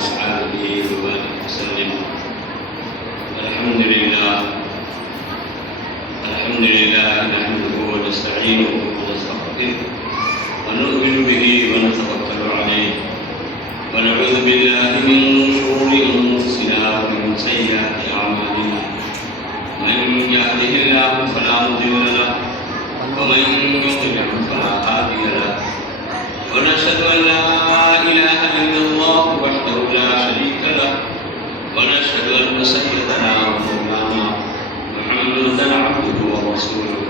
وأصحابه وبارك وسلم. الحمد لله نحمده ونستعينه ونستغفره ونؤمن به ونتوكل عليه ونعوذ بالله من شرور أنفسنا ومن سيئات أعمالنا. من يهده الله فلا مضل له ومن يضلل فلا هادي له. ونشهد أن لا إله إلا الله وحده لا شريك له ونشهد أن سيدنا ومولانا محمدا عبده ورسوله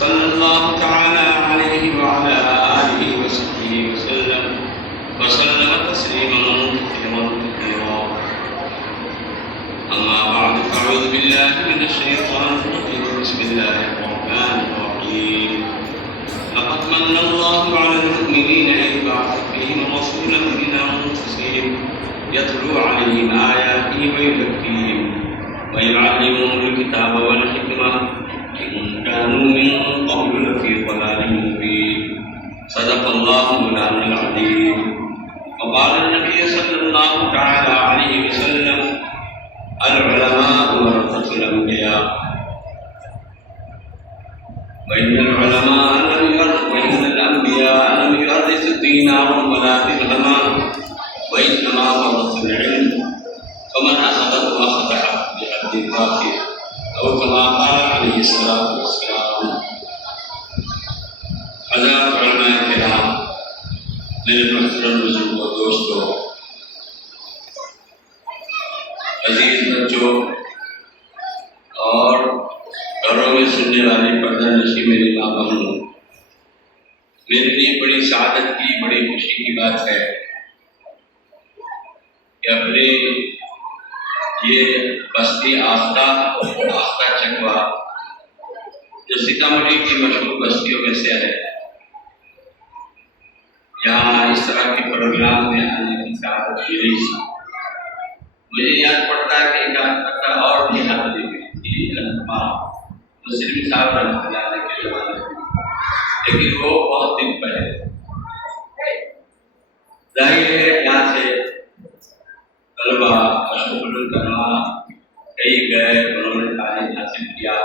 صلى الله تعالى عليه وعلى آله وصحبه وسلم تسليما كثيرا. أما بعد فأعوذ بالله من الشيطان الرجيم. بسم الله الرحمن الرحيم. لقد من الله على المؤمنين إذ بعث فيهم رسولا من أنفسهم يتلو عليهم آياته ويزكيهم ويعلمهم الكتاب والحكمة إن كانوا من قبل لفي ضلال مبين. صدق الله مولانا العظيم. وقال النبي صلى الله تعالى عليه وسلم: العلماء ورثة الأنبياء وإن الأنبياء لم يورثوا دينارا ولا درهما وإنما ورثوا العلم فمن أخذه أخذ بحد وافر أو كما قال عليه الصلاة والسلام. حضرات علماء کرام، میرے محترم بزرگوں، دوستوں، عزیز بچوں اور گھروں میں سننے والے پردہ نشی میرے ماں بہنوں، میرے لیے بڑی سعادت کی، بڑی خوشی کی بات ہے کہ اپنے یہ بستی آفتہ چکوا جو سیتامڑھی کی مشہور بستیوں میں سے ہے، یہاں اس طرح کے پروگرام میں آنے کی سعادت ملی. مجھے یاد پڑتا ہے کہ ایک آدمی اور بھی حاضری ہوئی تھی مسلم صاحب رحمۃ اللہ علیہ کے زمانے میں، لیکن وہ بہت دن پہلے. ظاہر ہے یہاں سے طلبا مشغول کرنا کئی گئے، انہوں نے تعلیم حاصل کیا.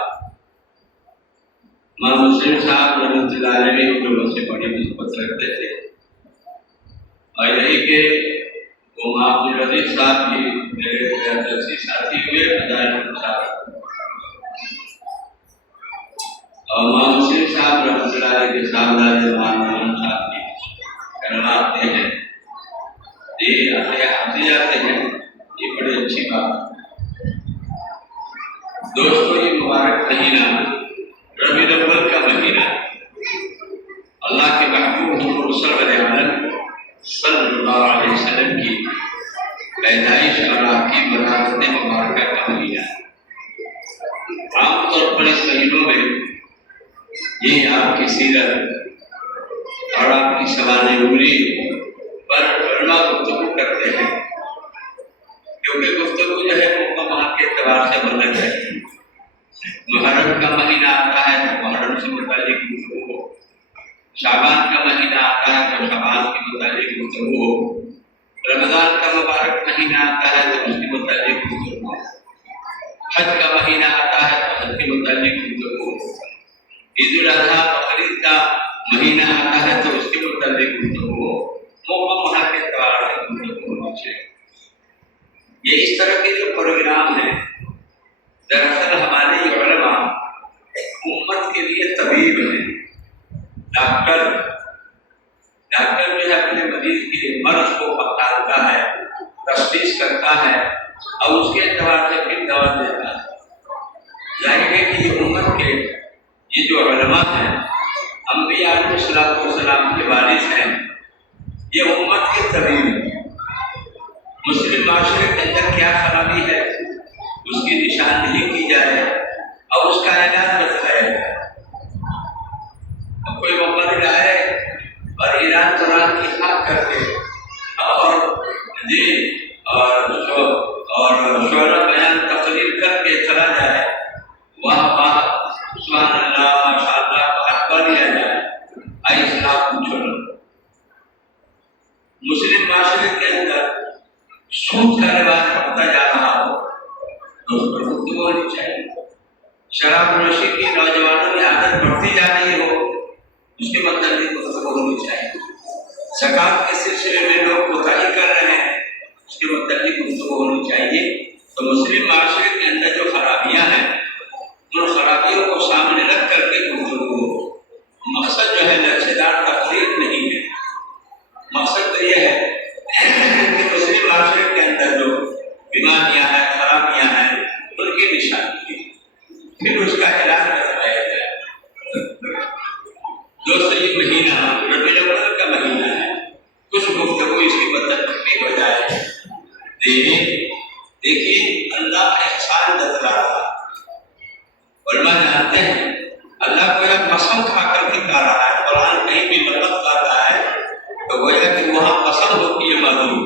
ماں مسلم صاحب رحمۃ اللہ علیہ بھی ان لوگوں سے بڑی محبت رکھتے تھے، اور یہی کہ وہ ماں عبدالعزیز صاحب بھی میرے درسی ساتھی ہوئے، صاحب اور ماں مسلم صاحب رحمۃ اللہ علیہ کے صاحبزادے مولانا صاحب کی کرنا آتے ہیں، آتے جاتے ہیں. یہ بڑی اچھی بات ہے. دوستوں، یہ مبارک مہینہ ربیع الاول کا مہینہ اللہ کے محبوب حضور صلی اللہ علیہ وسلم کی پیدائش اور آپ کی برات مبارکہ کا مہینہ ہے. عام طور پر اس مہینوں میں یہ آپ کی سیرت اور آپ کی سوانح عمری پر علماء گفتگو کرتے ہیں، کیونکہ گفتگو جو ہے وہ ماہ کے اعتبار سے بدل ہے. محرم کا مہینہ آتا ہے تو محرم سے متعلق گفتگو ہو، شعبان کا مہینہ آتا ہے تو شعبان کے متعلق گفتگو ہو، رمضان کا مبارک مہینہ آتا ہے تو اس کے متعلق گفتگو ہو، حج کا مہینہ آتا ہے تو حج کے متعلق گفتگو ہو، عید الاضحیٰ بقرعید کا مہینہ آتا ہے تو اس کے متعلق گفتگو ہو. موقع کے اعتبار سے گفتگو ہونا چاہیے. یہ اس طرح کے جو پروگرام ہیں دراصل ہمارے علماء امت کے لیے طبیب ہیں. ڈاکٹر جو ہے اپنے مریض کے مرض کو پہچانتا ہے، تشخیص کرتا ہے اور اس کے اعتبار سے پھر دوا دیتا ہے. ظاہر ہے کہ یہ امت کے یہ جو علماء ہیں، انبیاء علیہ السلام کے وارث ہیں، یہ امت کے طبیب ہیں. مسلم معاشرے کے اندر کیا خرابی ہے اس کی نشاندہی کی جائے اور اس کا علاج بتایا جائے. کوئی مقرر آئے اور ایران قرآن کی حق کر کے اور شعرا بیان تقریر کر کے چلا جائے، وہاں سبحان اللہ ماشاء اللہ بات کر لیا جائے. آئی اسلام پوچھو. مسلم معاشرے کے اندر سود کا رواج بڑھتا جا رہا ہو تو اس پر گفتگو ہونی چاہیے. شراب نوشی کی نوجوانوں کی عادت بڑھتی جا رہی ہو اس کے مطلب بھی گفتگو ہونی چاہیے. زکوٰۃ کے سلسلے میں لوگ کوتاہی کر رہے ہیں اس کے مطلب بھی گفتگو ہونی چاہیے. تو مسلم معاشرے کے اندر جو خرابیاں ہیں ان خرابیوں کو سامنے رکھ کر کے گفتگو ہو. مقصد جو ہے لچھے دار تقریر نہیں ہے. مقصد تو یہ ہے کہ مسلم معاشرے کے اندر جو بیماریاں ہیں خرابیاں ہیں ان کی نشانی پھر اس کا علاج بتایا جائے. دوستو یہ مہینہ ربیع الاول کا مہینہ ہے. کچھ گفتگو اس کی بدتمیزی ہو جائے. دیکھیے اللہ احسان بتلا رہا ہے. علماء جانتے ہیں اللہ کو ایک قسم کھا کر کے کہہ رہا ہے. قرآن کہیں بھی مطلب کر رہا ہے تو گویا کہ وہاں قسم ہوتی ہے معلوم.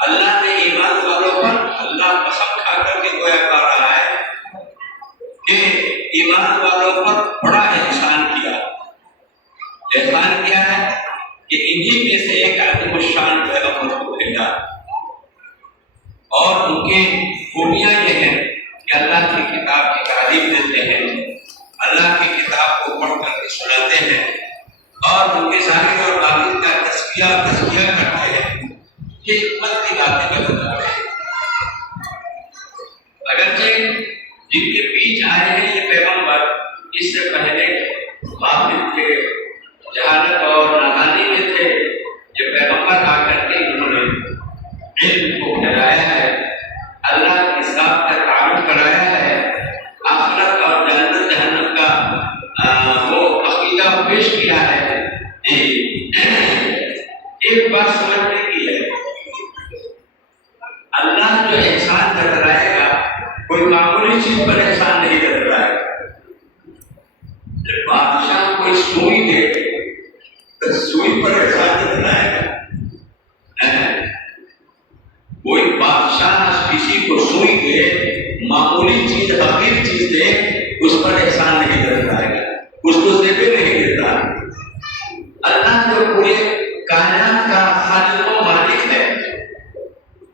اللہ نے ایمان والوں پر اللہ قسم کھا کر کے گویا کہہ رہا ہے کہ ایمان والوں پر بڑا احسان کیا. احسان کیا ہے کہ انہی میں سے ایک عظیم الشان پیغمبر کو بھیجا اور ان کی خوبیاں یہ ہیں کہ اللہ کی کتاب کی تعلیم دیتے ہیں, اللہ کی کتاب کو پڑھ کر کے سناتے ہیں اور ان کے ظاہر اور باطن کا تزکیہ کرتے ہیں. یہ حکمت کی باتیں جو بتا رہے ہیں. اگرچہ جن کے بیچ آئے ہیں یہ پیغمبر اس سے پہلے غافل تھے, جہالت اور نادانی میں تھے. یہ پیغمبر آ کر کے انہوں نے علم کو پھیلایا ہے, اللہ کے ساتھ کا تعارف کرایا ہے, آخرت اور جہنم کا وہ عقیدہ پیش کیا ہے. ایک بات سمجھنے کی ہے, اللہ جو احسان جتلائے گا کوئی معمولی چیز پر احسان نہیں جتلائے گا. جب بادشاہ کوئی سوئی دے تو سوئی پر احسان جتلائے گا. کوئی بادشاہ کسی کو سوئی دے, معمولی چیز حقیقی چیز دے, اس پر احسان نہیں جتلائے گا, اس کو زیبے نہیں دیتا. اللہ جو پورے کائنات کا خالق و مالک ہے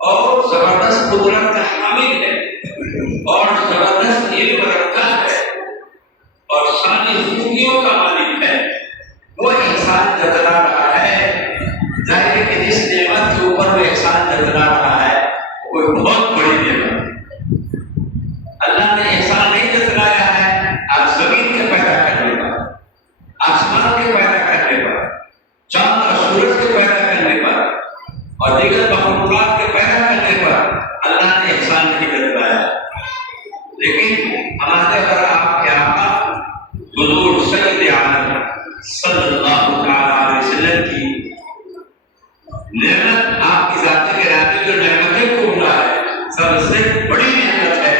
اور زبردست قدرت کا حامل ہے اور زبردست علم رکھتا ہے اور ساری خوبیوں کا مالک ہے, وہ احسان جتلا رہا ہے. ظاہر ہے کہ جس نعمت کے اوپر وہ احسان جتلا رہا ہے وہ بہت بڑی نعمت. اللہ نے احسان نہیں جتلایا ہے آپ زمین کے پیدا کرنے پر, آسمان کے پیدا کرنے پر, چاند اور سورج کے پیدا کرنے پر اور دیگر مخلوقات کے پیدا کرنے پر اللہ نے احسان نہیں جتلایا. لیکن ہمارے پر آپ کے آقا حضور سید عالم صلی اللہ علیہ وسلم کی نعمت, آپ کی ذات گرامی جو نعمتیں کو بلا ہے سب سے بڑی نعمت ہے.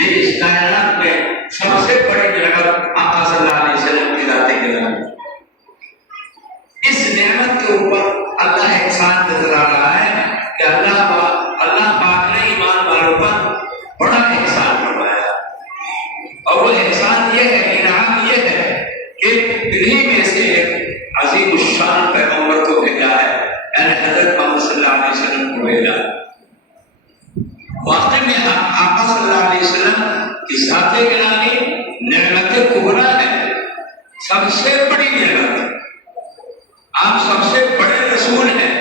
یہ اس کائنات میں سب سے بڑی نعمت آقا صلی اللہ علیہ وسلم کی ذات گرامی. اس نعمت کے اوپر اللہ احسان جتلا رہا ہے کہ اللہ پاک نے ایمان والوں پر بڑا احسان فرمایا. اور وہ احسان یہ ہے, انعام یہ ہے کہ انہی میں سے ایک عظیم الشان پیغمبر کو بھیجا ہے, یعنی حضرت محمد صلی اللہ علیہ وسلم کو بھیجا. واقعی میں آقا صلی اللہ علیہ وسلم کی ذات گرامی نعمت کبریٰ ہے, سب سے بڑی نعمت. آپ سب سے بڑے رسول ہیں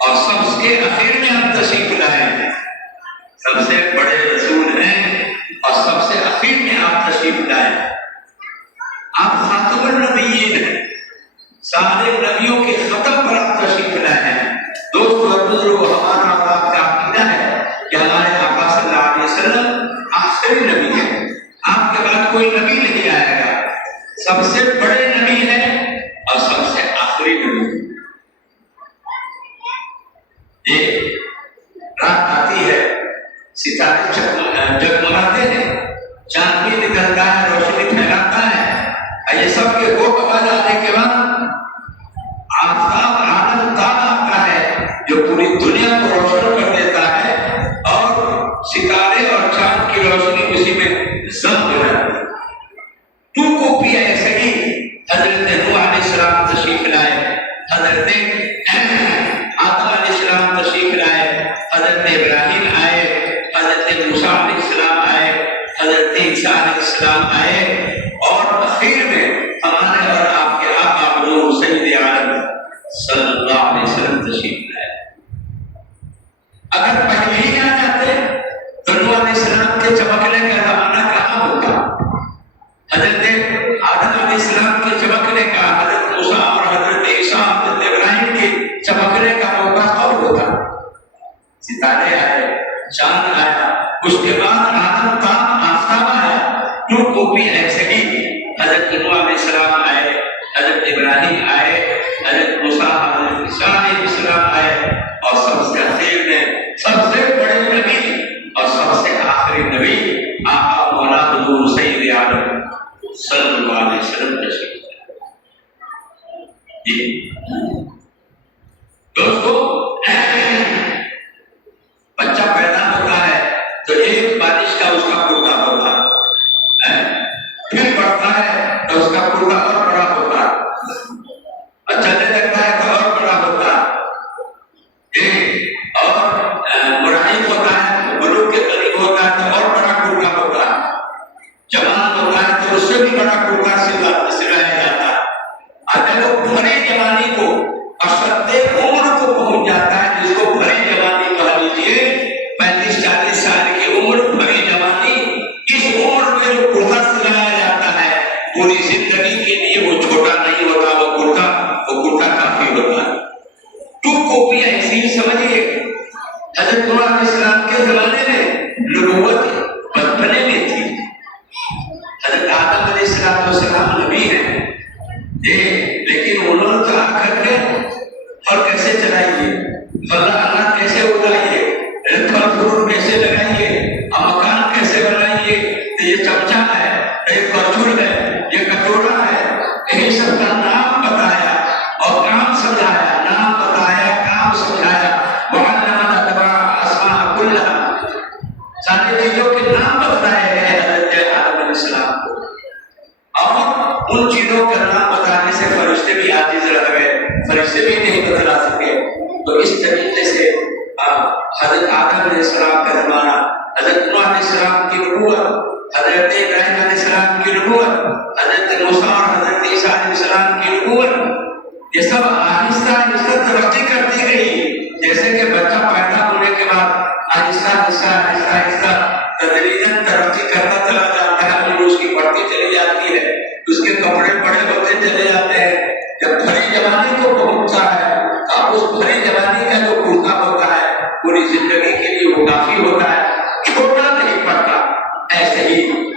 اور سب کے اخیر میں آپ تشریف لائے ہیں. سب سے بڑے رسول ہیں اور سب سے اخیر میں آپ تشریف لائے ہیں. آپ خاتم النبیین ہیں, سارے نبیوں کے ختم پر آپ تشریف لائے ہیں. دوستو اور بزرگو, ہمارا اور آپ کا عقیدہ ہے کہ ہمارے آقا صلی اللہ علیہ وسلم آخری نبی ہے. آپ کے بعد کوئی نبی نہیں آئے گا. سب سے بڑے نبی ہیں اور سب سے آخری نبی. رات آتی ہے, ستارے جگمگاتے ہیں, چاند بھی نکلتا ہے, روشنی پھیلاتا ہے. یہ سب کے وہ آواز آنے کے بعد آفتاب عالم تاب آتا ہے جو پوری دنیا کو روشن کر دیتا ہے اور ستارے اور چاند کی روشنی اسی میں ضم ہو جاتی ہے. تو کو بھی ایسے ہی حضرت نوح علیہ السلام تشریف لائے, حضرت ہمارے اور آپ کے آقا حضور سید عالم صلی اللہ علیہ وسلم تشریف لائے۔ اگر پہلے ہی آ جاتے تو نوح علیہ السلام کے چمکنے کا زمانہ کہاں ہوتا؟ حضرت آدم علیہ السلام کے چمکنے کا، حضرت موسیٰ اور حضرت عیسیٰ حضرت ابراہیم کے چمکنے کا موقع کب ہوتا؟ ستارے آئے، چاند آیا، اس کے بعد آدم کا آفتاب آیا، ٹو کاپی ایسے ہی حضرت نوح علیہ السلام آئے، حضرت ابراہیم آئے، حضرت موسیٰ حضرت عیسیٰ علیہ السلام آئے، اور سب سے اخیر میں سب سے بڑے نبی اور سب سے آخری نبی آقا مولا حضور سید عالم صلی اللہ علیہ وسلم تشریف لائے۔ دوستو، بچہ پیدا ہوتا ہے تو ایک بارش کا اس کا کرتا ہوتا ہے، پھر بڑھتا ہے تو اس کا کرتا اور بڑا ہوتا ہے، چلنے لگتا ہے تو اور بڑا ہوتا ہے، اور مراحل ہوتا ہے، بلوغ کے قریب ہوتا ہے تو اور بڑا کرتا ہوتا ہے، جوان ہوتا ہے تو اس سے بھی بڑا کرتا سلایا جاتا ہے، اگر وہ بھری جوانی کو اشرتے عمر کو پہنچ جاتا ہے، جس کو بھری جوانی کہا لیجیے، 35-40 سال کی عمر بھری جوانی، اس عمر میں جو کرتا سلایا جاتا ہے پوری زندگی کے لیے وہ چھوٹا نہیں ہوتا، وہ کرتا کافی ہوتا ہے۔ تو کاپی ایسی ہی سمجھیے، حضرت نوح علیہ السلام کے زمانے میں نبوت بچپنے میں تھی، حضرت آدم علیہ السلام نبی ہیں، لیکن انہوں نے کہا کر کے اور کیسے چلائیے، اللہ کیسے اڑائیے، پھل فروٹ کیسے لگائیے، مکان کیسے بنائیے، یہ چمچا ہے، یہ کرچھول ہے، یہ کٹورا ہے، یہی سب کا نام بتایا اور کام سمجھایا، نام بتایا، کام سمجھایا، وَعَلَّمَ آدَمَ الْأَسْمَاءَ كُلَّهَا، ساری چیزوں کے نام بتائے گئے حضرت آدم علیہ السلام کو، اور ان چیزوں کا نام بتانے سے فرشتے بھی عاجز رہ گئے، فرشتے بھی نہیں بتلا سکے۔ تو اس طریقے سے حضرت آدم علیہ السلام کا زمانہ، حضرت نوح علیہ السلام کی نبوت، حضرت ابراہیم علیہ السلام کی نبوت، حضرت موسیٰ اور حضرت عیسیٰ علیہ السلام کی نبوت، یہ سب آہستہ آہستہ ترقی کرتی گئی، جیسے کہ بچہ پیدا ہونے کے بعد آہستہ آہستہ تدریجاً ترقی کرتا چلا جاتا ہے، عمر اس کی بڑھتی چلی جاتی ہے، اس کے کپڑے بڑے ہوتے چلے جاتے ہیں، جب بھری جوانی کو پہنچتا ہے تو اس بھری جوانی کا جو کرتا ہوتا ہے پوری زندگی کے لیے وہ کافی ہوتا ہے، چھوٹا نہیں پڑتا۔ ایسے ہی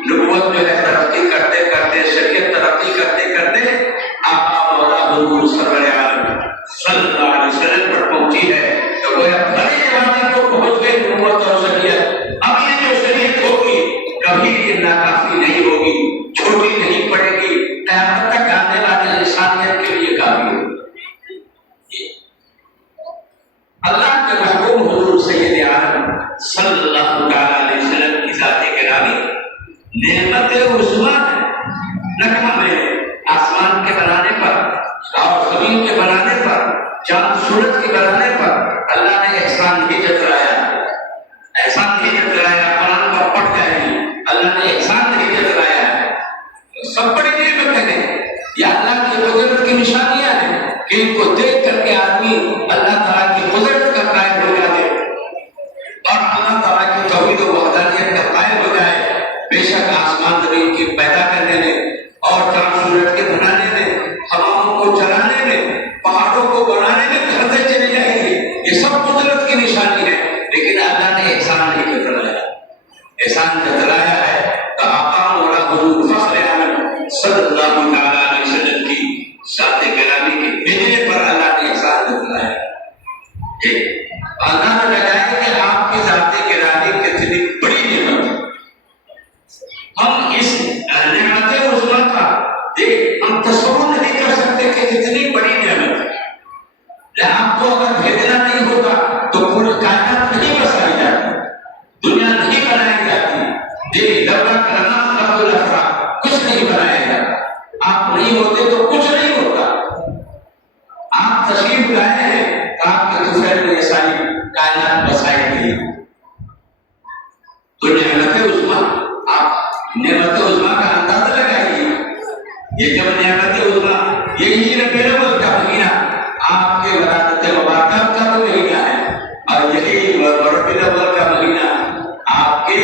نبوت جو ہے ترقی کرتے کرتے، شریعت ترقی کرتے کرتے آقا مولا حضور صلی اللہ علیہ وسلم پر پہنچی ہے، تو وہ بھری جوانی کو پہنچ گئی نبوت اور شریعت۔ اب یہ جو شریعت ہوگی کبھی یہ ناکافی نہیں ہوگی، چھوٹی نہیں پڑے گی، قیامت تک آنے والے انسانیت کے لیے کافی ہوگی۔ اللہ کے محبوب حضور سید عالم صلی اللہ علیہ وسلم کی ذات گرامی نعمت عظمیٰ ہے۔ نقمہ میں آسمان کے بنانے پر اور زمین کے بنانے پر، چاند سورج کے بنانے پر اللہ نے احسان ہی جتلایا، احسان ہی جتلایا، قرآن پر پڑھ جائے، اللہ نے احسان ہی جتلایا ہے۔ سب بڑی نعمتیں ہیں، یہ اللہ کی قدرت کی نشانیاں ہیں کہ ان کو دیکھ کر کے آدمی اللہ تعالیٰ کی قدرت کا قائل ہو جائے اور اللہ تعالیٰ کی توحید و وحدانیت کا قائل ہو جائے۔ بے شک آسمان زمین کی پیدا کرنے میں اور چاند سورج کے بنانے میں، ہواؤں کو چلانے میں، پہاڑوں کو بنانے میں کرتے چلی جائیں گے، یہ سب قدرت کی نشانی ہے، لیکن اللہ نے احسان نہیں جتلایا، احسان جتلایا ہے تو آقا مولا حضور فخر عالم صلی اللہ علیہ وسلم کی ذات گرامی کے بھیجنے پر اللہ نے احسان جتلایا۔ اللہ نے بتایا کہ آپ کی ذات گرامی کتنی بڑی نعمت ہے، ہم اس نعمت عظمیٰ کا ہم تصور نہیں کر سکتے کہ کتنی بڑی نعمت ہے۔ آپ کو اگر بھیجنا نہیں ہوتا تو پوری کائنات نہیں بسائی جاتی، دنیا نہیں بنائی جاتی، دولہ کرنا کچھ نہیں بنایا جاتا، آپ نہیں ہوتے تو کچھ نہیں ہوتا۔ آپ تشریف لائے ہیں، آپ کے طفیل میں ساری کائنات بسائی گئی، تو نعمت عظمیٰ، آپ نعمت عظمیٰ کا اندازہ لگائیے، یہ جب نعمت عظمیٰ یہی ربیع الاول کا مہینہ آپ کے ولادت مبارکہ کا تو مہینہ ہے، اور یہی ربیع الاول کا مہینہ آپ کے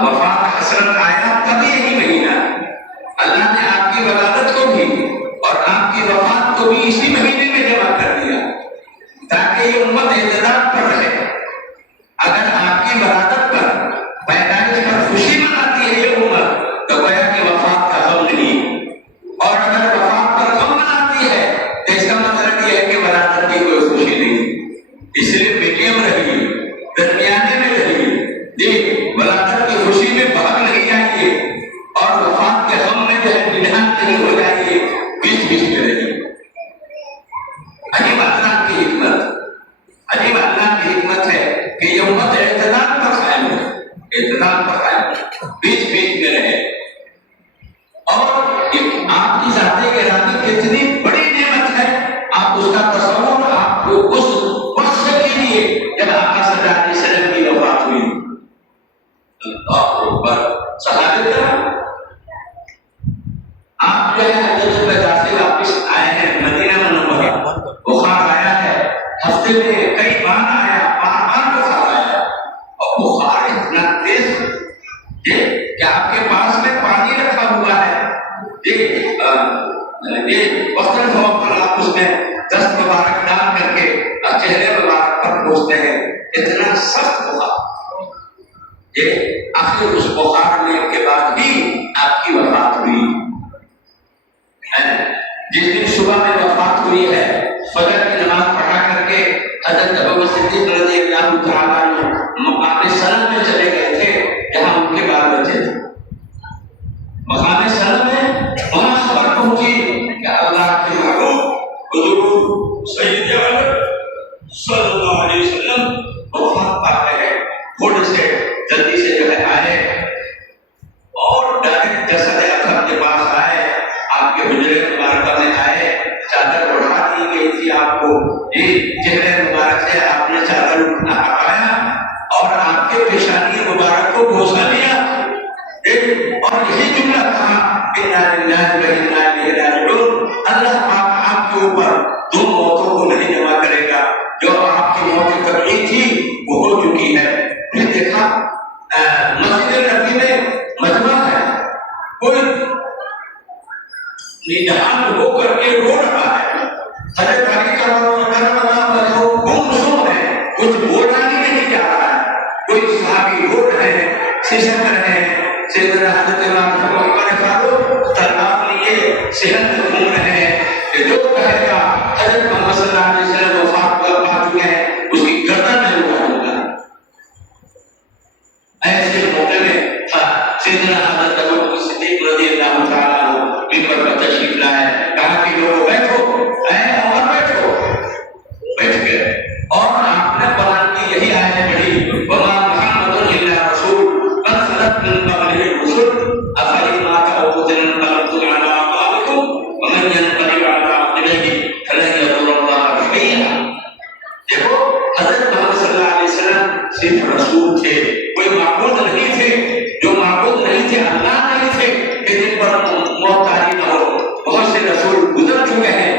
وفات حسرت آیا تبھی یہی مہینہ اللہ نے آپ کی ولادت کو بھی اور آپ کی وفات کو بھی اسی مہینے میں جمع کر دیا تاکہ یہ امت اعتدال پر رہے۔ اگر آپ کی ولادت پر پیدائش پر خوشی مناتی ہے یہ امت تو گویا کہ وفات کا غم نہیں، اور اگر وفات پر غم مناتی ہے تو اس کا مطلب یہ ہے کہ ولادت کی کوئی خوشی نہیں، اس لیے میڈیم رہیے، درمیانے میں رہیے، یہ ولادت کی خوشی میں بھاگ نہیں جائیے اور وفات کے غم میں جو ہے نڈھال نہیں ہو جائیے، بیچ بیچ میں رہیے۔ عجیب اللہ کی حکمت، عجیب اللہ کی حکمت ہے کہ یہ امت اعتدال پر قائم ہے، اعتدال پر قائم ہے، بیچ بیچ میں رہے۔ اور آپ کی ذات گرامی کتنی بڑی نعمت ہے، آپ اس کا تصور آپ کو اس وقت سے کیجیے جب آقا صلی اللہ علیہ وسلم کی وفات ہوئی۔ اللہ اکبر، صحابہ کرام آپ جو ہے حجۃ الوداع سے واپس آئے ہیں مدینہ منورہ، بخار آیا ہے، ہفتے میں کئی بار آیا، بار بار بخار آیا، اور بخار اتنا تیز کہ آپ کے پاس میں پانی رکھا ہوا ہے، وقتاً فوقتاً آپ اس میں دست مبارک ڈال کر کے چہرے مبارک پر پوچھتے ہیں، اتنا سخت بخار۔ آخر اس بخار میں کے بعد بھی آپ کی وفات ہوئی۔ جس دن صبح میں وفات ہوئی ہے، فجر کی نماز پڑھا کر کے حضرت ابوبکر صدیق رضی اللہ تعالیٰ عنہ مقام سلم میں چلے گئے تھے جہاں ان کے بال بچے تھے۔ مقام سلم میں وہاں خبر پہنچی کہ اللہ کے محبوب حضور سید عالم صلی اللہ علیہ وسلم وفات پا گئے ہیں۔ تھوڑے سے جلدی سے جو ہے آئے اور ڈائریکٹ جسد اکرم کے پاس آئے، آپ کے حجرے مبارکہ میں آئے، چادر اڑا دی گئی تھی آپ کو، چہرے مبارک سے آپ نے چادر ہٹایا اور آپ کے پیشانی مبارک کو بوسہ لیا اور یہی جملہ کہا انا للہ و انا الیہ راجعون۔ اللہ پاک آپ کے اوپر دو موتوں کو نہیں جمع کرے گا، جو آپ کی موت طبیعی تھی وہ ہو چکی ہے۔ پھر دیکھا مسجد نبی میں مجمع ہے، کوئی نڈھال ہو کر کے رو رہا ہے، حضرت علی کرم اللہ وجہہ گمسم ہے، کچھ بولا ہی نہیں جا رہا ہے، کوئی صحابی رو رہے ہیں، سسک رہے ہیں، سیدنا حضرت عمر فاروق تلوار لیے صحت میں گھوم رہے ہیں کہ جو کہے گا حضرت محمد صلی اللہ علیہ وسلم وفات پا چکے ہیں اس کی گردن میں اٹھا دوں گا۔ ایسے موقع میں سیدنا حضرت ابوبکر صدیق رضی اللہ تعالیٰ عنہ ممبر پر تشریف لائے، کہا کہ لوگوں بیٹھو، اے عمر بیٹھو، بیٹھ گئے اور آپ نے قرآن کی یہی آیت پڑھی، وما محمد الا رسول قد خلت من قبلہ الرسل افإن مات أو قتل انقلبتم على أعقابكم ومن ينقلب على عقبيه فلن يضر الله شيئا۔ دیکھو حضرت محمد صلی اللہ علیہ وسلم صرف رسول تھے، کوئی معبود نہیں تھے، جو معبود نہیں تھے اللہ نہیں تھے کہ جن پر موت آئی نہ ہو۔ بہت سے رسول گزر چکے ہیں،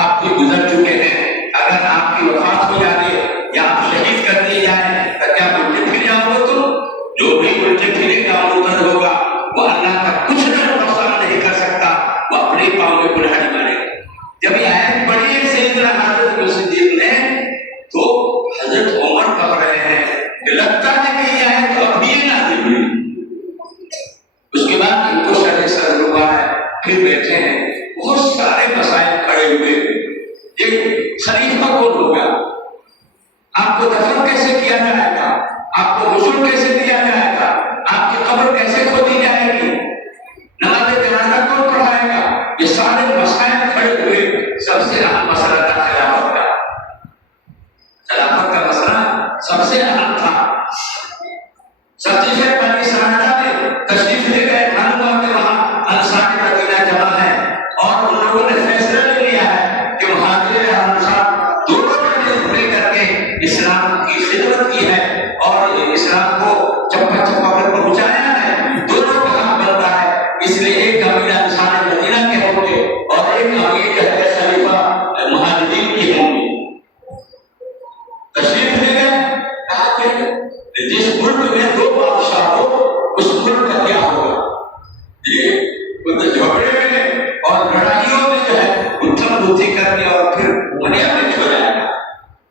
آپ بھی گزر چکے ہیں، اگر آپ کی وفات ہو جائے یا آپ شہید کر دیے جائیں تو کیا الٹے پھر جاؤ گے تم؟ جو بھی الٹے پھرے گا مرتد ہوگا وہ اللہ کا کچھ نقصان نہیں کر سکتا، وہ اپنے پاؤں میں کلہاڑی مارے گا۔ جب یہ آیت پڑھی ہے سیدنا حضرت صدیق نے تو حضرت عمر کہہ رہے ہیں کہ لگتا ہے کہ یہ آیت تو ابھی نازل ہوئی۔ اس کے بعد ان کو شرح صدر ہوا ہے، پھر بیٹھے ہیں، بہت سارے مسائل کھڑے ہوئے، ایک خلیفہ کون ہوگا، آپ کو دفن کیسے کیا جائے گا، آپ کو غسل کیسے دیا جائے گا، آپ کی قبر کیسے کھودی جائے گی، نماز جنازہ کون پڑھائے گا، یہ سارے مسائل کھڑے ہوئے۔ سب سے اہم مسئلہ تھا خلافت کا، خلافت کا مسئلہ سب سے اہم تھا۔ سب سے پہلے بنی ساعدہ میں تشریف لے گئے، معلوم ہوا کہ وہاں انصار مدینہ جمع ہے اور ان لوگوں نے فیصلہ لے لیا ہے کہ مہاجر اور انصار دونوں نے مل کر کے اسلام کی خدمت کی ہے اور اسلام کو چپا چپا پر پہنچایا ہے، دونوں کا حق بنتا ہے، اس وہ تو جھگڑے میں اور لڑائیوں میں جو ہے اتھم بدھی کر کے اور پھر دنیا میں چھو جائے گا۔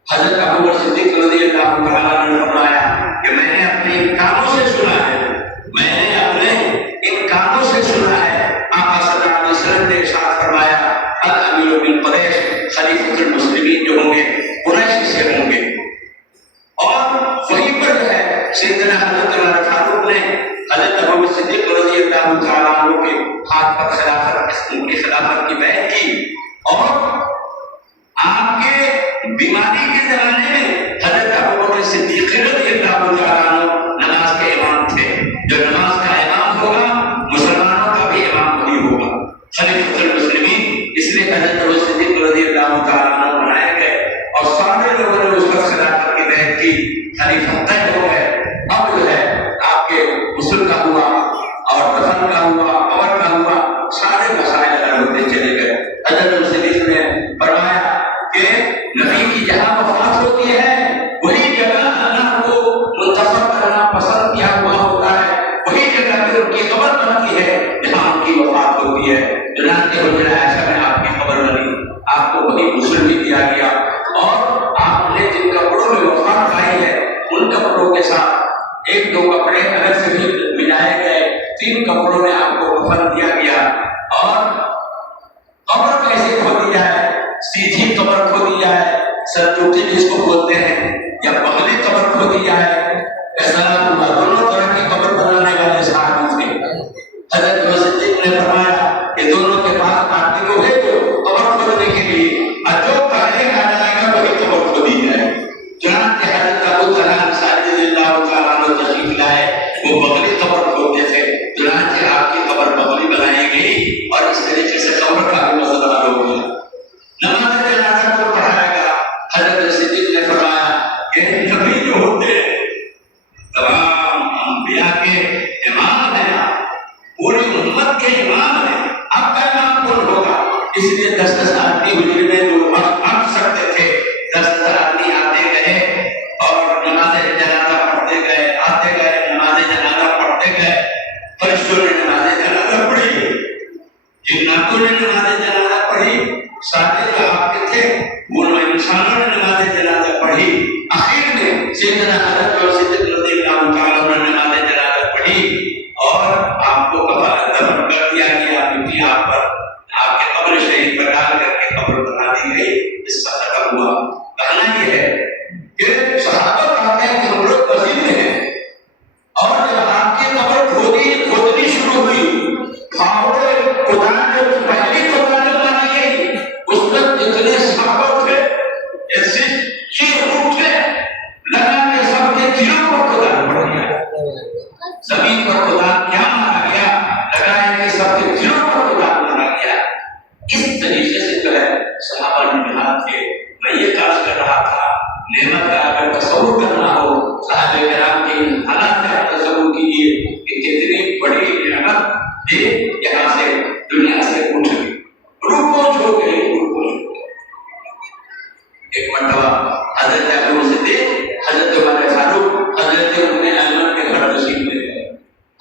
حضرت ابو بکر صدیق رضی اللہ تعالیٰ نے فرمایا کہ میں نے اپنے کانوں سے سنا ہے، میں نے اپنے ان کانوں سے سنا ہے، آقا صلی اللہ علیہ وسلم نے ارشاد فرمایا الامیر من قریش، خلیفۃ المسلمین جو ہوں گے قریش سے ہوں گے۔ اور وہیں پر جو ہے سیدنا حضرت عمر فاروق نے حضرت ابو بکر صدیق رضی اللہ تعالیٰ عنہ کے ہاتھ پر ان کی خلافت کی بیعت کی، اور آپ کے بیماری کے زمانے میں حضرت ابو بکر صدیق رضی اللہ تعالیٰ عنہ نماز کے امام تھے۔ جو نماز کا امام ہوگا مسلمانوں کا بھی امام وہی ہوگا، خلیفۃ المسلمین، اس لیے حضرت ابو بکر صدیق رضی اللہ تعالیٰ عنہ بنائے گئے اور سارے لوگوں نے اس وقت خلافت کی بیعت کی، خلیفہ طے ہو گئے۔ اب جو ہے آپ کے غسل کا ہوا اور دفن کا ہوا، قبر کا ہوا، سارے مسائل حل ہوتے چلے گئے۔ حضرت ابو صدیق نے فرمایا کہ نبی کی جہاں وفات ہوتی ہے وہی جگہ اللہ کو منتخب کرنا پسند کیا ہوا ہوتا ہے، وہی جگہ پہ ان کی قبر بنتی ہے جہاں ان کی وفات ہوتی ہے۔ چنانچہ حجرہ عائشہ میں آپ کی قبر بنی، آپ کو وہی غسل بھی دیا گیا، اور آپ نے جن کپڑوں میں وفات پائی ہے ان کپڑوں کے ساتھ ایک دو کپڑے الگ سے بھی ملائے گئے، 3 کپڑوں میں آپ کو کفن دیا گیا۔ اور قبر کیسے کھودی جائے؟ سیدھی قبر کھودی جائے، سرجوٹی جس کو بولتے ہیں، یا بغلی قبر کھودی جائے، ایسا دونوں طرح کی قبر بنانے والے صحابی تھے۔ حضرت ابو صدیق نے فرمایا کہ دونوں کے پاس آدمی کو بھیجو قبر کھودنے کے لیے، اور جو پہلے آ جائے گا وہی قبر کھودی جائے۔ چنانچہ حضرت ابو طلحہ انصاری رضی اللہ تعالیٰ عنہ تشریف لائے، وہ بغلی قبر کھودتے تھے، چنانچہ آپ کی قبر بغلی بنائی گئی، اور اس طریقے سے قبر کا بھی مسئلہ حل ہو گیا۔ نماز جنازہ کو پڑھایا گیا۔ حضرت صدیق نے فرمایا کہ نبی جو ہوتے ہیں تمام انبیاء کے امام ہیں، پوری امت کے امام ہیں، آپ کا امام کون ہوگا؟ اس لیے 10 آدمی حجرے میں جو پڑھ سکتے تھے 10 آدمی آتے گئے اور نماز جنازہ پڑھتے گئے، آتے گئے نماز جنازہ پڑھتے گئے۔ فرشتوں نے نماز جنازہ پڑھی، جناتوں نے نماز جنازہ پڑھی، سارے جو آپ کے تھے وہ انسانوں نے نماز جنازہ پڑھی۔ آخر میں سیدنا حضرت ابو صدیق رضی اللہ تعالیٰ عنہ نے نماز جنازہ پڑھی اور آپ کو دفن کر دیا گیا، مٹی آپ پر آپ کے قبر شریف پر ڈال کر کے قبر بنا دی گئی۔ اس کا ختم ہوا۔ کہنا یہ ہے کہ صحابہ کہتے ہیں کہ ہم لوگ وظیفے میں ہیں، اور جب آپ کی قبر کھودنی شروع ہوئی، پھاوڑے کھدانے پہلی کھدانے بنائی گئی، اس وقت اتنے صحابہ تھے ایسے چیخ اٹھے، لگا کہ سب کے دلوں پر کھدان پڑ گیا، زمین پر کھدان کیا مارا گیا، لگا ہے کہ سب کے دلوں پر کھدان مارا گیا۔ اس طریقے سے جو ہے صحابہ نمہات تھے۔ میں یہ کاش کر رہا تھا نعمت کا اگر تصور کرنا ہو صحابہ کرام کے ان حالات کا تصور کیجیے کہ کتنی بڑی نعمت یہاں سے دنیا سے اٹھ گئی، روح ہو گئی۔ ایک مرتبہ حضرت ابو صدیق، حضرت عمر فاروق، حضرت ام ایمن کے گھر تشریف لے گئے۔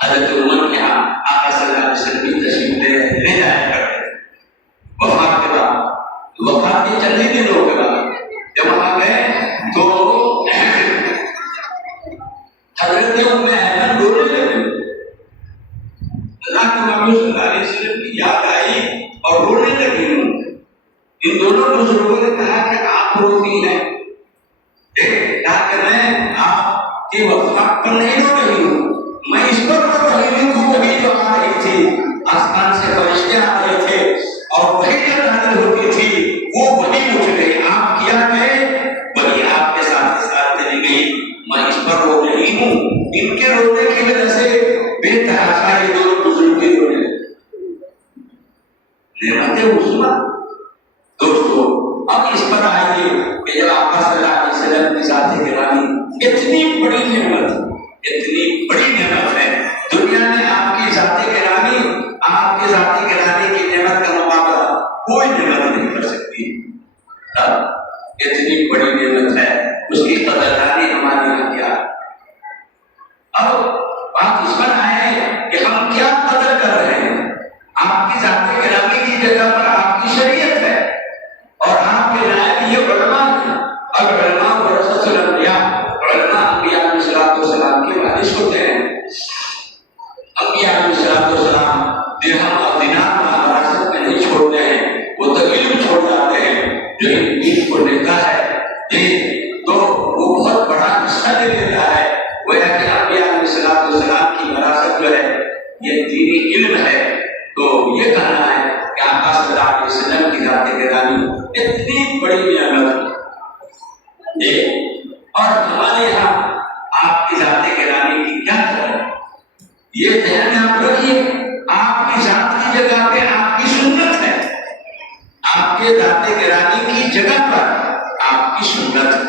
حضرت عمر کے ہاں آقا صلی اللہ علیہ وسلم بھی تشریف لے جایا کرتے تھے۔ وفات کے بعد، وفات کے چند ہی دنوں کے بعد جب وہاں گئے تو حضرت ام ایمن رونے لگی۔ اللہ کے محبوب صلی اللہ علیہ وسلم کی یاد آئی اور رونے لگی۔ ان دونوں بزرگوں نے کہا کہ آپ روتی ہیں، کہا کہ میں آپ کی وفات پر نہیں رو رہی ہوں، میں اس پر رو رہی ہوں کہ وہی جو آ رہی تھی آسمان سے فرشتے آ رہے تھے اور وہی جو نازل ہوتی تھی وہ وہی اٹھ گئی، آپ کیا گئے وہی آپ کے ساتھ چلی گئی، میں اس پر رو رہی ہوں۔ ان کے رونے کی وجہ سے بے تحاشا یہ دونوں بزرگ بھی رونے لگے۔ نعمت عظمیٰ دوستو، اب اس پر آئیے کہ جب آقا صلی اللہ علیہ وسلم کی ذات گرامی اتنی بڑی نعمت، اتنی بڑی نعمت ہے، دنیا میں آپ کی ذات گرامی، آپ کی ذات گرامی کی نعمت کا مقابلہ کوئی نعمت نہیں کر سکتی۔ اتنی بڑی نعمت ہے، اس کی قدردانی ہمارے یہاں کیا۔ اب بات اس پر آئے کہ ہم کیا قدر کر رہے ہیں۔ آپ کی ذات گرامی کی جگہ پر آپ کی شریعت ہے اور آپ کے نائب یہ علماء ہیں. اب علماء ورثۃ الانبیاء، علماء انبیاء علیہ الصلوۃ والسلام کے وارث ہوتے ہیں. انبیاء علیہ الصلوۃ والسلام درہم اور دینار وراثت میں نہیں چھوڑتے ہیں، وہ تو علم چھوڑ جاتے ہیں جو علم کو لیتا ہے تو وہ بہت بڑا حصہ لے لیتا ہے. گویا کہ انبیاء علیہ الصلوۃ والسلام کی وراثت جو ہے یہ دینی علم ہے. تو یہ کہنا ہے کہ آقا صلی اللہ علیہ وسلم کی ذات گرامی اتنی بڑی نعمت ہے اور ہمارے یہاں آپ کی ذات گرامی کی کیا خبر ہے؟ یہ ذہن میں آپ رکھیے، آپ کی ذات کی جگہ پہ آپ کی سنت ہے، آپ کے ذات گرامی کی جگہ پر آپ کی سنت ہے.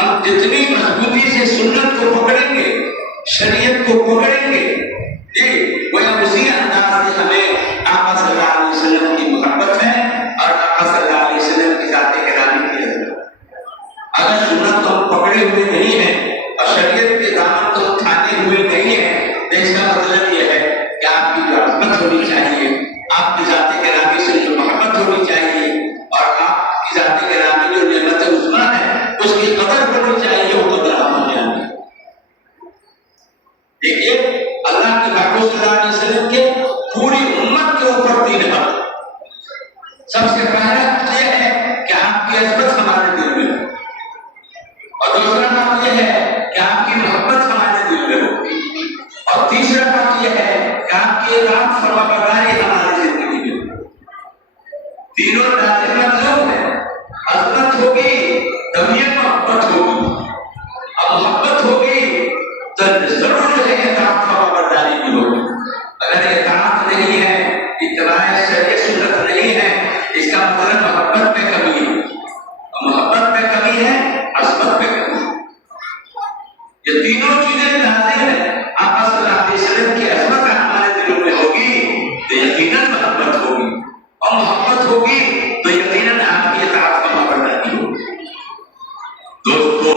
ہم جتنی مضبوطی سے سنت کو پکڑیں گے، شریعت کو پکڑیں گے، گویا اسی انداز سے ہمیں آقا صلی اللہ علیہ وسلم کی محبت ہے اور آقا صلی اللہ علیہ وسلم کی ذات گرامی کی عظمت. اگر سنت کو ہم پکڑے ہوئے نہیں ہیں اور شریعت کے دامن کو تھامے ہوئے نہیں ہیں تو اس کا مطلب یہ ہے کہ آپ کی جو عظمت ہونی چاہیے، آپ کی ذات گرامی سے جو محبت ہونی چاہیے اور آپ کی ذات گرامی جو نعمت عظمیٰ ہے اس کی قدر ہونی چاہیے، وہ قدر ہم جانیں. دیکھیے اللہ کے محبوب صلی اللہ علیہ وسلم کے پوری امت کے اوپر 3 حق. سب سے پہلا یہ ہے کہ آپ کی عظمت ہمارے دل میں ہو، اور دوسرا حق یہ ہے کہ آپ کی محبت ہمارے دل میں ہو، اور تیسرا حق یہ ہے کہ آپ کی اطاعت فرمانبرداری ہماری زندگی میں ہو. تینوں لازم مطلب ہے. عظمت ہوگی تب یہ محبت ہوگی، اب محبت ہوگی تو ضرور جو ہے اطاعت فرمانبرداری بھی ہوگی. اگر اطاعت نہیں ہے، اتباع شریعت سنت نہیں ہے، اس کا مطلب محبت میں کمی ہے، محبت میں کمی ہے، عظمت میں کمی ہے. یہ تینوں چیزیں لازم ہیں. آقا صلی اللہ علیہ وسلم کی عظمت ہمارے دلوں میں ہوگی تو یقیناً محبت ہوگی، اور محبت ہوگی تو یقیناً آپ کی اطاعت فرمانبرداری ہوگی. دوستو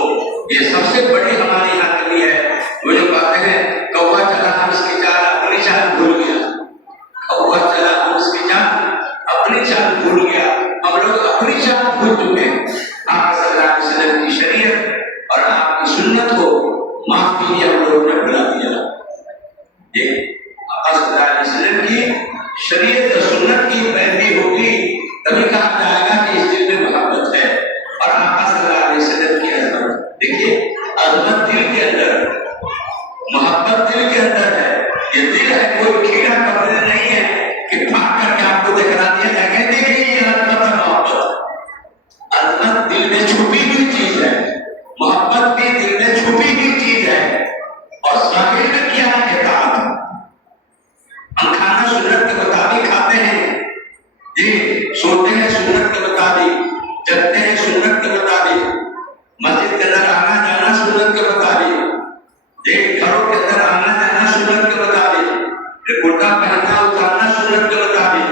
یہ سب سے بڑی ہماری حاضری ہے. وہ جو کہتے ہیں کوا چلا ہنس کی چال اپنی چال بھول گیا، کوا چلا ہنس کی چال اپنی چال بھول گیا. ہم لوگ اپنی چال بھول چکے ہیں. آقا صلی اللہ علیہ وسلم کی شریعت اور آپ کی سنت کو معاف کے لیے ہم لوگوں نے بلا دیا. آقا صلی اللہ علیہ وسلم کی شریعت اور سنت کی پیروی ہوگی تبھی کہا جائے گا کہ اس دل میں محبت ہے. اور آقا صلی اللہ علیہ وسلم کی عظمت، دیکھیے عظمت دل کے اندر، محبت دل کے اندر ہے. یہ دل ہے کوئی کیڑا پکڑنے نہیں ہے کہ پھاڑ کر کے آپ کو دکھا دیا جائے گا دیکھیے یہ عظمت اور محبت. عظمت دل میں چھپی ہوئی چیز ہے، محبت بھی دل میں چھپی ہوئی چیز ہے. اور ظاہر میں کیا ہے اطاعت. ہم کھانا سنت کے مطابق کھاتے ہیں، سوتے ہیں سنت کے مطابق، جگتے ہیں سنت کے مطابق، مسجد کے اندر آنا جانا سنت کے مطابق، گھروں کے اندر آنا جانا سنت کے مطابق، کرتا پہننا اتارنا سنت کے مطابق،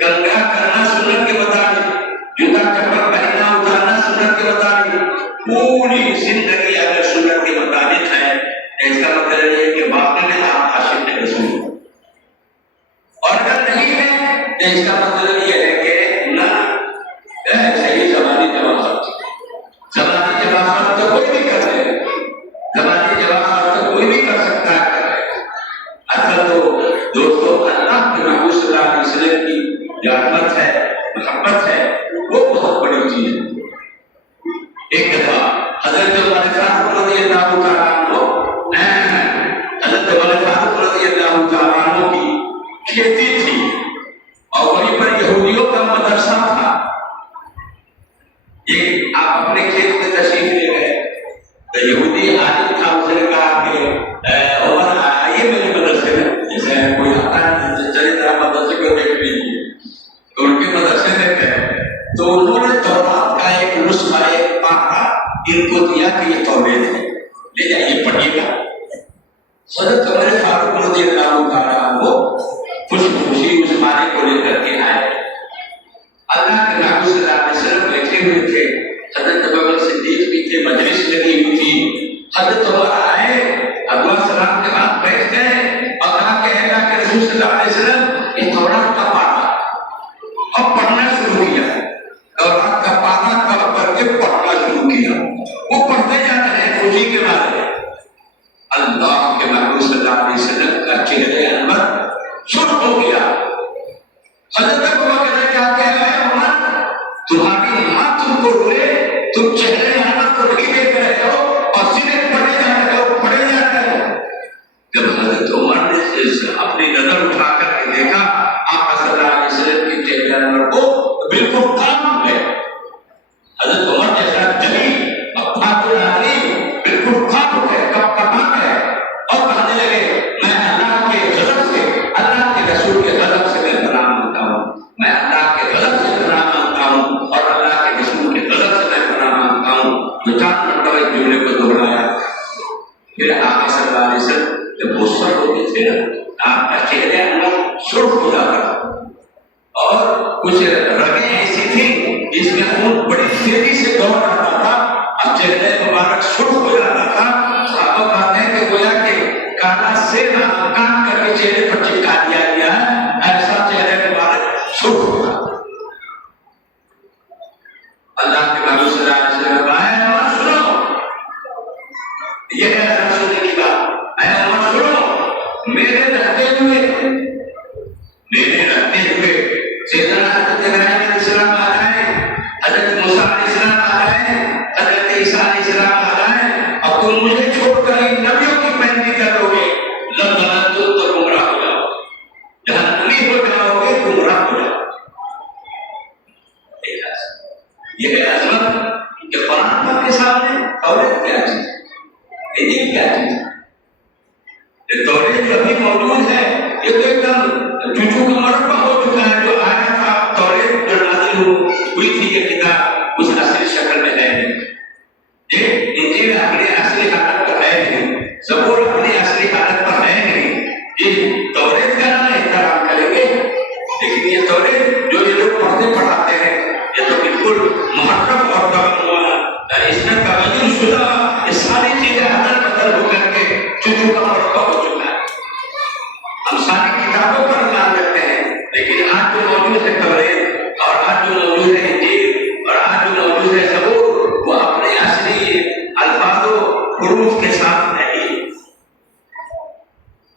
کنگھا کرنا سنت کے مطابق، جوتا چپل پہننا اتارنا سنت کے مطابق. پوری زندگی اگر سنت کے مطابق ہے اس کا مطلب یہ ہے کہ واقعی میں آپ عاشق رسول ہیں. اور اگر نہیں ہے تو اس کا مطلب یہ ہے کہ نہ صحیح زبانی جواب، زبانی جواب تو کوئی بھی کر دے، زبانی جواب تو کوئی بھی کر سکتا ہے. اصل تو دوستو اللہ کے محبوب صلی اللہ علیہ وسلم کی جو عظمت ہے، محبت ہے، وہ بہت بڑی چیز ہے. ایک دفعہ حضرت عمر فاروق رضی اللہ تعالیٰ عنہ، حضرت عمر فاروق رضی اللہ تعالیٰ عنہ کی کھیتی تھی اور وہیں پر یہودیوں کا مدرسہ تھا. یہ آپ اپنے کھیت میں تشریف لے گئے تو یہودی عالم تھا، اس نے کہا کہ عمر آئیے میرے مدرسے میں. جیسے کوئی آتا ہے چلیے ذرا مدرسے کو دیکھ لیجیے، تو ان کے مدرسے میں گئے تو انہوں نے تورات کا ایک نسخہ، ایک پارہ ان کو دیا کہ یہ توریت ہے، لے جائیے پڑھیے گا. حضرت عمر فاروق رضی اللہ تعالیٰ عنہ خوشی خوشی اس پارے کو لے کر کے آئے. اللہ کے محبوب صلی اللہ علیہ وسلم بیٹھے ہوئے تھے، حضرت ابوبکر صدیق بھی تھے، مجلس لگی ہوئی تھی. حضرت عمر آئے، ابو سلام کے بعد بیٹھ گئے اور کہا کہ اللہ کے رسول صلی اللہ علیہ وسلم یہ توراۃ حضرت ابو بکر نے کہا کہ اے عمر تمہاری ماں تم کو روئے، تم چہرے احمد کو نہیں دیکھ رہے ہو اور سینے پڑے جا رہے ہو، پڑے جا رہے ہو۔ جب حضرت عمر نے اپنی نظر اٹھا کر کے دیکھا آقا صلی اللہ علیہ وسلم کے چہرے انور کو، بالکل کام ہو گئے۔ حضرت عمر جیسا جلی اور بہادر آدمی بالکل کام ہو گئے، کب کما گئے اور کہنے لگے میں اللہ کے غضب سے، اللہ کے رسول کے غضب سے میں پناہ مانگتا ہوں، میں اللہ کے غضب سے پناہ مانگتا ہوں اور اللہ کے رسول کے غضب سے میں پناہ مانگتا ہوں۔ دو چار مرتبہ اس جملے کو دہرایا۔ پھر آقا صلی اللہ علیہ وسلم جب غصہ ہوتے تھے نا، آپ کا چہرہ انور سرخ ہو جاتا اور کچھ رگیں ایسی تھیں جس میں خون بڑی تیزی سے دوڑ رہا تھا اور چہرے مبارک سرخ ہو جاتا تھا۔ صحابہ کہتے ہیں کہ گویا کہ کالا سیب کاٹ کر کے چہرے پر چپکا دیا گیا ہے، ایسا چہرے مبارک سرخ ہو جاتا۔ اللہ کے نبی صلی اللہ علیہ وسلم نے سنو، یہ ہے رسول کی بات، اے عمر سنو، میرے رہتے ہوئے سیدنا حضرت ابراہیم علیہ السلام آ جائیں، حضرت موسیٰ علیہ السلام آ جائیں، حضرت عیسیٰ علیہ السلام آ جائیں اور تم مجھے چھوڑ کر ان نبیوں کی پیروی کرو گے، لَضَلَلْتُمْ تو گمراہ ہو جاؤ، جہنمی ہو جاؤ گے، گمراہ ہو جاؤ۔ یہ ہے عظمت کہ قرآن پاک کے سامنے توریت کیا چیز ہے، انجیل کیا چیز ہے۔ یہ توریت جو ابھی موجود ہے یہ تو ایک دم چوچو کا مربع ہو چکا ہے، جو آیا تھا توریت جو نازل ہوئی تھی یہ کتاب اس اصلی شکل میں ہے نہیں، یہ انجیل اپنی اصلی حالت پر ہے نہیں، زبور اپنی اصلی حالت پر ہے نہیں۔ یہ توریت کا نام احترام کریں گے، لیکن یہ توریت جو یہ لوگ پڑھتے پڑھاتے ہیں یہ تو بالکل محرف اور اس میں تغیر شدہ یہ ساری چیزیں ادل بدل ہو کر کے چوچو کا مربع ہو چکا ہے۔ ہم ساری کتابوں پر ایمان رکھتے ہیں، لیکن آج جو موجود ہے توریت اور آج جو موجود ہے انجیل اور آج جو موجود ہے زبور، وہ اپنے اصلی الفاظ و حروف کے ساتھ نہیں۔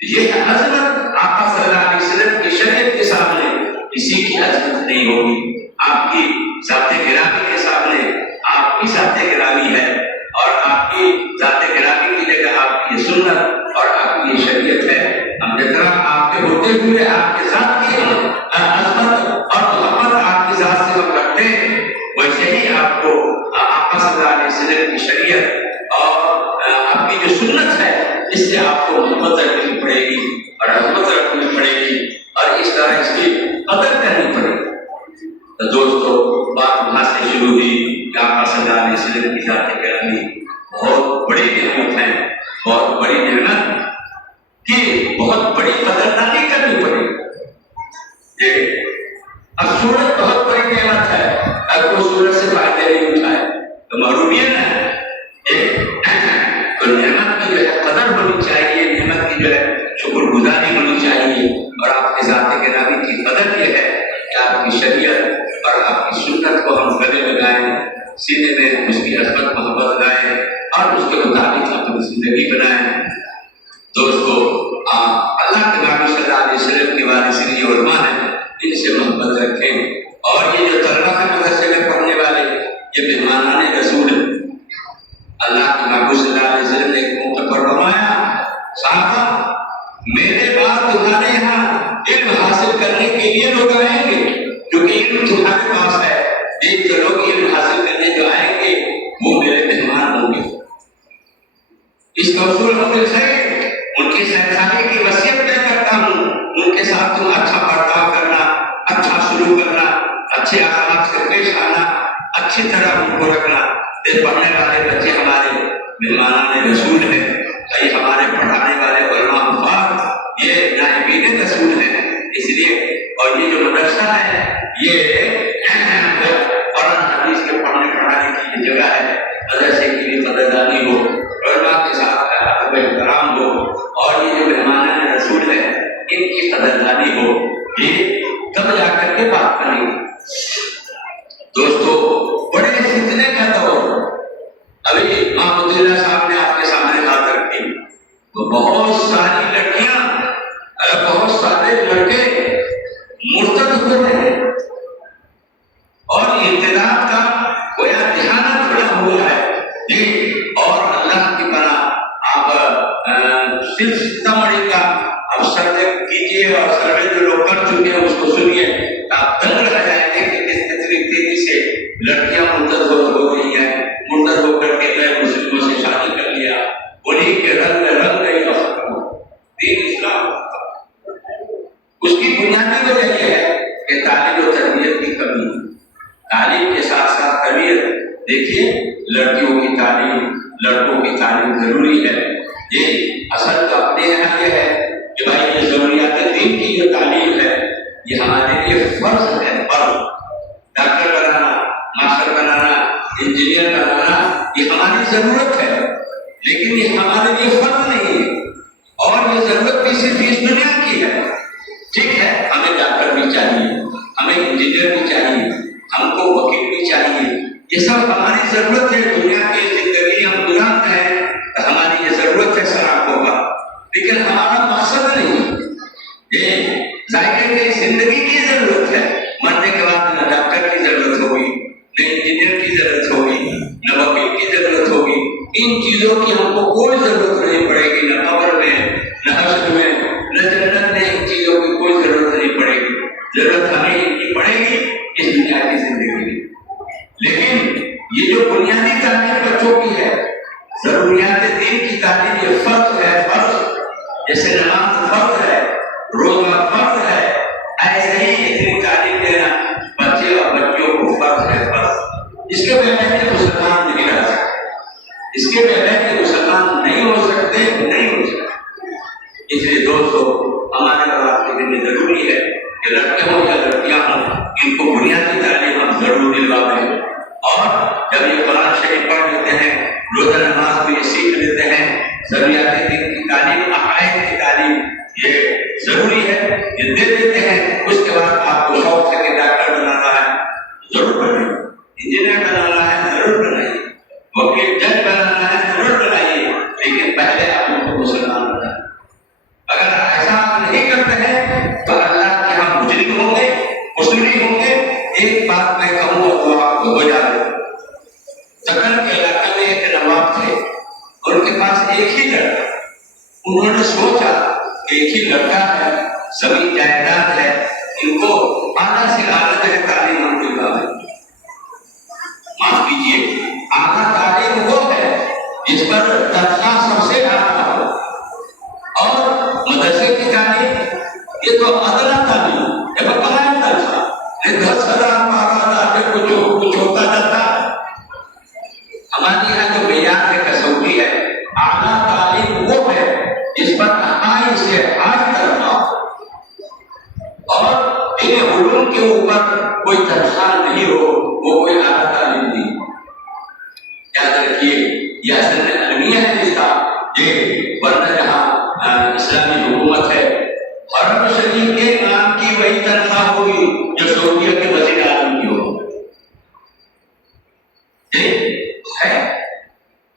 یہ عظمت آقا صلی اللہ علیہ وسلم کی شریعت کے سامنے کسی کی عظمت نہیں ہوگی۔ آپ کی ذات گرامی کے سامنے آپ کی ذات گرامی ہے اور آپ کی ذات گرامی کی جگہ آپ کی سنت اور آپ کی شریعت ہے۔ ہم جتنا آپ کے ہوتے ہوئے آپ کے ذات کی عظمت اور محبت آپ کی ذات سے ہم رکھتے ہیں، ویسے ہی آپ کو آقا صلی اللہ علیہ وسلم کی شریعت اور آپ کی جو سنت ہے اس سے آپ کو محبت رکھنی پڑے گی اور عظمت رکھنی پڑے گی اور اس طرح اس کی قدر کرنی پڑے گی۔ تو دوستو بات وہاں سے شروع ہوئی کہ آقا صلی اللہ علیہ وسلم کی ذات گرامی بہت بڑی نعمت ہے، بہت بڑی نعمت کی بہت بڑی قدردانی کرنی پڑے گی۔ اب سورج بہت بڑی نعمت ہے، اگر وہ سورج سے فائدے نہیں اٹھائے تو محرومیت ہے۔ تو نعمت کی جو ہے قدر ہونی چاہیے، نعمت کی جو ہے شکر گزاری ہونی چاہیے، اور آپ کے ذات گرامی کی قدر یہ ہے کہ آپ کی شریعت اور آپ کی سنت کو ہم گلے لگائیں، سینے میں اس کی عظمت محبت لائیں اور اس کے مطابق اپنی زندگی بنائیں۔ دوستو اللہ کے نبی صلی اللہ علیہ وسلم کے وارثین یہ علماء ہیں، ان سے محبت رکھیں، اور یہ جو طلبہ کے مدرسے میں پڑھنے والے یہ مہمانان رسول ہیں۔ اللہ کے نبی صلی اللہ علیہ وسلم نے ایک موقع پر فرمایا، صحابہ میرے بعد تمہارے یہاں علم حاصل کرنے کے لیے لوگ آئیں گے، کیونکہ علم تمہارے پاس ہے، ایک جو لوگ علم حاصل کرنے جو آئیں گے وہ میرے مہمان ہوں گے۔ اس کا اصول حاصل ہے، ان کی سہکاری کی وصیت میں کرتا ہوں، ان کے ساتھ تم اچھا برتاؤ کرنا، اچھا سلوک کرنا، اچھے اخلاق سے پیش آنا، اچھی طرح ان کو رکھنا۔ یہ پڑھنے والے بچے ہمارے مہمانان رسول ہیں، یہ ہمارے پڑھانے والے علماء حفاظ یہ نائبین رسول ہیں، اس لیے اور یہ جو مدرسہ ہے یہ قرآن حدیث کے پڑھنے پڑھانے کی یہ جگہ ہے۔ مدرسے کی بھی قدردانی ہو، علماء کے ساتھ ادب احترام ہو، اور یہ جو مہمانان رسول ہیں ان کی قدردانی ہو، یہ تب جا کر کے بات کریں گے۔ دوستو بڑے فتنے کا دور، ابھی محمد اللہ صاحب نے آپ کے سامنے بات رکھی، تو بہت ساری لڑکیاں بہت سارے لڑکے مرتد ضرورت تو ہے اور امتداد کا کوئی دھیانہ کھڑا ہوا ہے اور اللہ کی پناہ آپ صرف سیتامڑھی کا اب سروے کیجیے اور سروے جو لوگ کر چکے ہیں اس کو سنیے، آپ دنگ رہ جائیں گے کہ کس تیزی سے لڑکیاں مرتد ہو رہی ہیں، مرتد ہو کر کے غیر مسلموں سے شادی کر لیا، انہیں کے رنگ میں رنگ گئی دین اسلام۔ اس کی بنیادی وجہ یہ ہے کہ تعلیم و تربیت کی کمی ہے۔ تعلیم کے ساتھ ساتھ تربیت، دیکھیے لڑکیوں کی تعلیم، لڑکوں کی تعلیم ضروری ہے۔ یہ اصل تو اپنے یہاں یہ ہے کہ بھائی یہ ضروریات دین کی جو تعلیم ہے یہ ہمارے لیے فرض ہے، فرض۔ ڈاکٹر بنانا، ماسٹر بنانا، انجینئر بنانا یہ ہماری ضرورت ہے، لیکن یہ ہمارے لیے فرض نہیں ہے اور یہ ضرورت بھی صرف اس دنیا کی ہے۔ ٹھیک ہے، ہمیں ڈاکٹر بھی چاہیے، ہمیں انجینئر بھی چاہیے، ہم کو وکیل بھی چاہیے، یہ سب ہماری ضرورت ہے۔ دنیا کی زندگی ہم گزارتے ہیں تو ہماری یہ ضرورت ہے سراخوں کا، لیکن ہمارا مقصد نہیں۔ یہ ظاہر ہے زندگی کی ضرورت ہے، مرنے کے بعد نہ ڈاکٹر کی ضرورت ہوگی، نہ انجینئر کی ضرورت ہوگی، نہ وکیل کی ضرورت ہوگی۔ ان چیزوں کی ہم کو کوئی ضرورت نہیں پڑے گی، نہ قبر میں، نہ حشر میں، نہ جنت میں۔ ان چیزوں کی کوئی ضرورت نہیں پڑے گی، ضرورت ہمیں ان کی پڑے گی اس دنیا کی زندگی میں۔ لیکن یہ جو بنیادی تعلیم بچوں کی ہے، ضروریات دین کی تعلیم، یہ فرض ہے، فرض۔ جیسے نماز فرض ہے، روزہ فرض ہے، ایسے ہی اتنی تعلیم دینا بچے اور بچیوں کو فرض ہے، فرض۔ اس کے بغیر کے مسلمان نہیں رہ سکتے، اس کے بغیر کے مسلمان نہیں ہو سکتے، نہیں ہو سکتے۔ اس لیے دوستو ہمارے اور آپ کے لیے ضروری ہے کہ لڑکے ہوں یا لڑکیاں ہوں، ان کو بنیادی تعلیم ہم ضرور دلوا دیں۔ اور جب یہ قرآن شریف پڑھ لیتے ہیں، روزہ نماز کو یہ سیکھ لیتے ہیں، ضروریات دین کی تعلیم، عقائد کی تعلیم یہ ضروری ہے، یہ دے دیتے ہیں۔ اس کے بعد آپ کو شوق ہے کہ ڈاکٹر بنانا ہے، ضرور بنائیے، انجینئر بنانا ہے، ضرور بنائیے، وکیل جج بنانا ہے، ضرور بنائیے، لیکن پہلے آپ ان کو مسلمان بنائیں۔ اگر ایسا آپ نہیں کرتے ہیں تو اللہ کے ہاں مجرم ہوں گے، مصری ہوں گے۔ ایک بات میں کہوں تو آپ کو ہو جائے، دکن کے علاقے میں ایک نواب تھے، ان کے پاس ایک ہی لڑکا، انہوں نے سوچا ایک ہی لڑکا ہے، زمین جائیداد ہے، ان کو اعلیٰ سے اعلیٰ تک تعلیم ہم دلوائیں۔ معاف کیجیے، اعلیٰ تعلیم وہ ہے جس پر تنخواہ سب سے زیادہ ہو، اور مدرسے کی تعلیم یہ تو ادنا تعلیم ہے، بقایا تنخواہ 10,000 12,000 پہ کچھ ہوتا جاتا ہے۔ ہمارے یہاں جو معیار ہے، کسوٹی ہے، اعلیٰ تعلیم وہ ہے جس پر ہائی سے ہائی تنخواہ اور ان علوم کے اوپر کوئی تنخواہ نہیں ہو، وہ کوئی اعلیٰ تعلیم نہیں۔ یاد رکھیے یہ اصل میں المیہ ہے اس کا، یہ ورنہ جہاں اسلامی حکومت ہے، حرم شریف کے امام کی وہی تنخواہ ہوگی جو سعودیہ کے وزیر اعظم کی ہو ہے،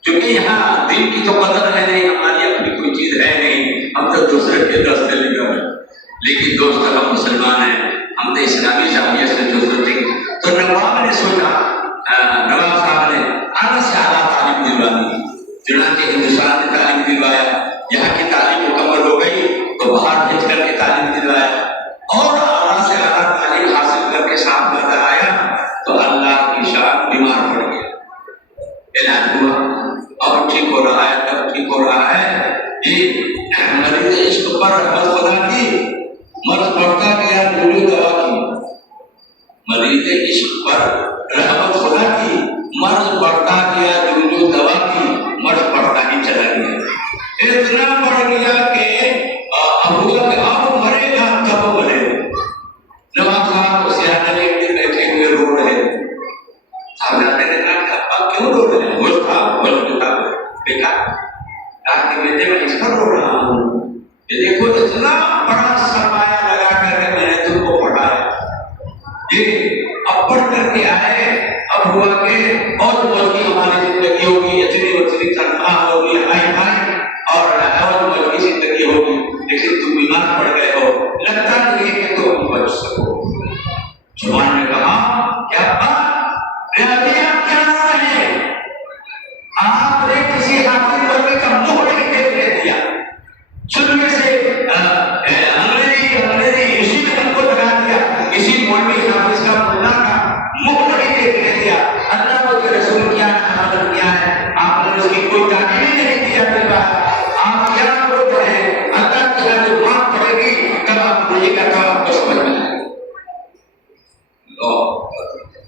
کیونکہ یہاں دین کی تو قدر ہے نہیں، ہماری اپنی کوئی چیز ہے نہیں، ہم تو دوسرے کے راستے لے گئے۔ لیکن دوست ہم مسلمان ہیں، ہم تو اسلامی جامعہ سے جو سوچیں گے۔ تو نواب نے سوچا، نواب صاحب نے اعلیٰ سے اعلیٰ تعلیم دلوانی، چنانچہ ہندوستان میں تعلیم دلوایا، یہاں کی تعلیم مکمل ہو گئی تو باہر بھیج کر کے تعلیم دلوایا، اور اعلیٰ سے اعلیٰ تعلیم حاصل کر کے ساتھ نظر آیا تو اللہ کی شان بیمار پڑ گیا، علاج ہوا اور ٹھیک ہو رہا ہے، تب ٹھیک ہو رہا ہے۔ مریض عشق پر رحمت خدا کی، مرض بڑھتا گیا، جوجو دوا کی۔ مریض عشق پر رحمت خدا کی، مرض بڑھتا گیا، جوجو دوا کی، مرض بڑھتا ہی چلا گیا، اتنا بڑھ گیا کہ اب مرے گا کب مرے۔ نواب صاحب کو سیاح نے بیٹھے ہوئے رو رہے، حضرت نے کہا کہ ابا کیوں رو رہے ہیں؟ وہ تھا بیٹا، کہا کہ بیٹے میں اس پر رو رہا ہوں کہ دیکھو اتنا بڑا سرمایہ لگا کر کے میں نے تم کو پڑھایا، اب پڑھ کر کے آئے، اب ہوا کہ اور موج کی ہماری زندگی ہوگی، اتنی تنخواہ ہوگی، اور موج کی زندگی ہوگی، لیکن تم بیمار پڑ گئے ہو، لگتا نہیں ہے کہ تم بچ سکو۔